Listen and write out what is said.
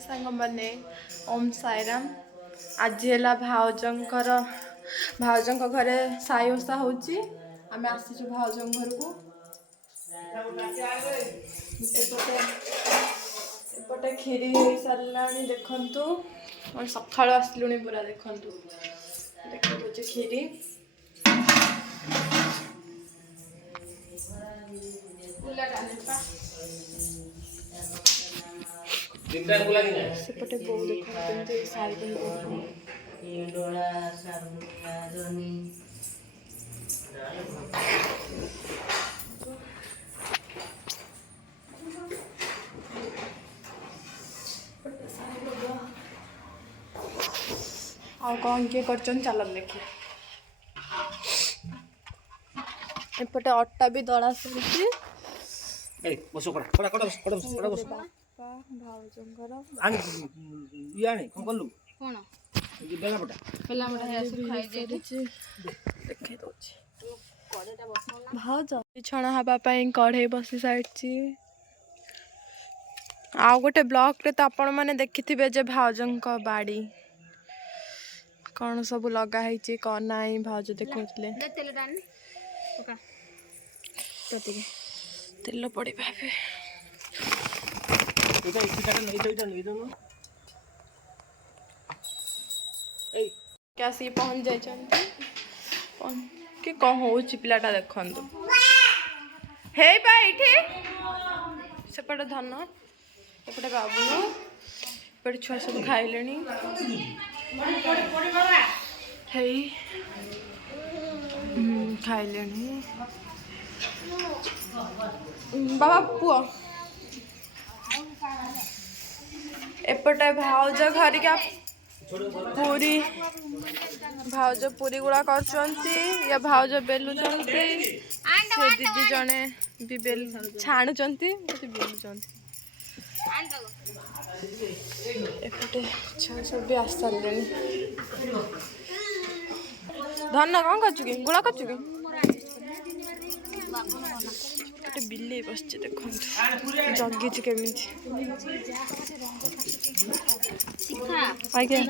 सांग मैंने ओम साईराम आज है भाउजों घरे साई ओषा होची आमे आसीचु भाउजों घर को एपटे खीरी हो सारानी देखंतु और सकाळु आसलुनी पूरा देखंतु देखि खीरी सेपटे बहु देखते साई आ कौन किए कर चल देखिए एपटे अट्टा भी दला सरी भाउज छणा हाँपाई कढ़ई बसी सारी आउ गोटे ब्लॉक रे तो आपण मैंने देखि जे भाउजों बाड़ी कौन सब लगा कौन ना भाउज देखते तेल पड़ी क्या सी पहुंच जाइए कि कौन हो पिलाटा देखु हे ये सेपटे धन एपटे बाबू एपटे छुआ सब खाइले खाइले बाबा पुआ एपटे भाउज घरिका पूरी भाउज पूरी गुड़ा कर भाउज बेलुंट से दीदी जड़े भी बेल छाणुंट बेलुंट एपटे छुआ सब भी आस सारे धन कौन कर गुड़ा कर बिल्ली बस देखो जगी केमी आज्ञा